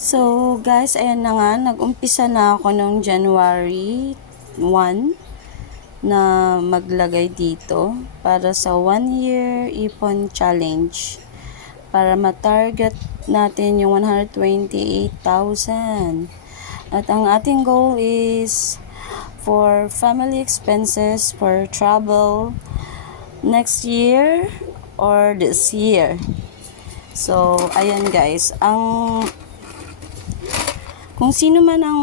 So, guys, ayan na nga, nag-umpisa na ako noong January 1 na maglagay dito para sa 1-year ipon challenge para ma-target natin yung 128,000. At ang ating goal is for family expenses, for travel next year or this year. So, ayan guys, kung sino man ang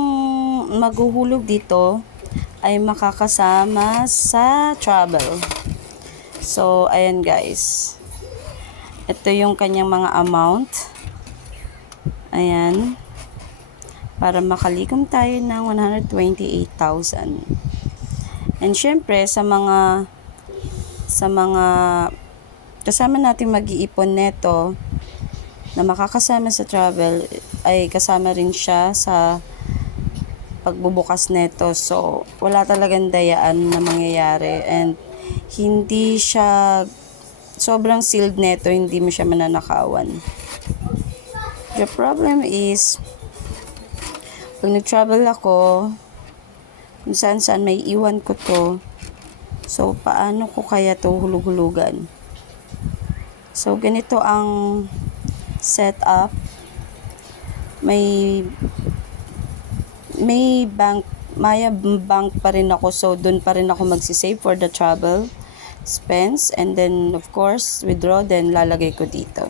maghuhulog dito ay makakasama sa travel. So, ayan guys. Ito yung kanyang mga amount. Ayan. Para makalikom tayo ng 128,000. And syempre, sa mga kasama natin mag-iipon neto na makakasama sa travel ay kasama rin siya sa pagbubukas neto. So, wala talagang dayaan na mangyayari and hindi siya sobrang sealed neto, hindi mo siya mananakawan. The problem is pag nag-travel ako, kung saan may iwan ko to, so paano ko kaya to hulug-hulugan? So, ganito ang setup. May bank, Maya bank pa rin ako, so doon pa rin ako magsisave for the travel expense, and then of course withdraw, then lalagay ko dito.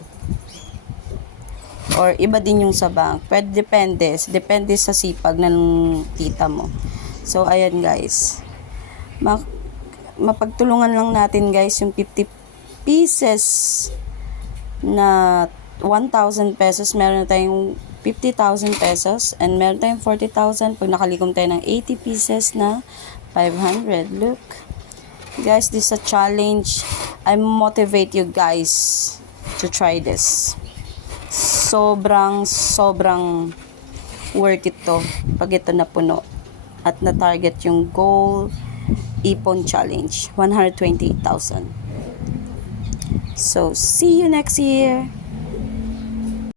Or iba din yung sa bank. Pwede, depende sa sipag ng tita mo. So, ayan guys. Mapagtulungan lang natin guys yung 50 pieces na 1,000 pesos. Meron na tayong 50,000 pesos. And meron tayong 40,000 pag nakalikom tayo ng 80 pieces na 500. Look. Guys, this is a challenge. I motivate you guys to try this. Sobrang worth it to pag ito na puno at na-target yung goal ipon challenge 128,000. So see you next year.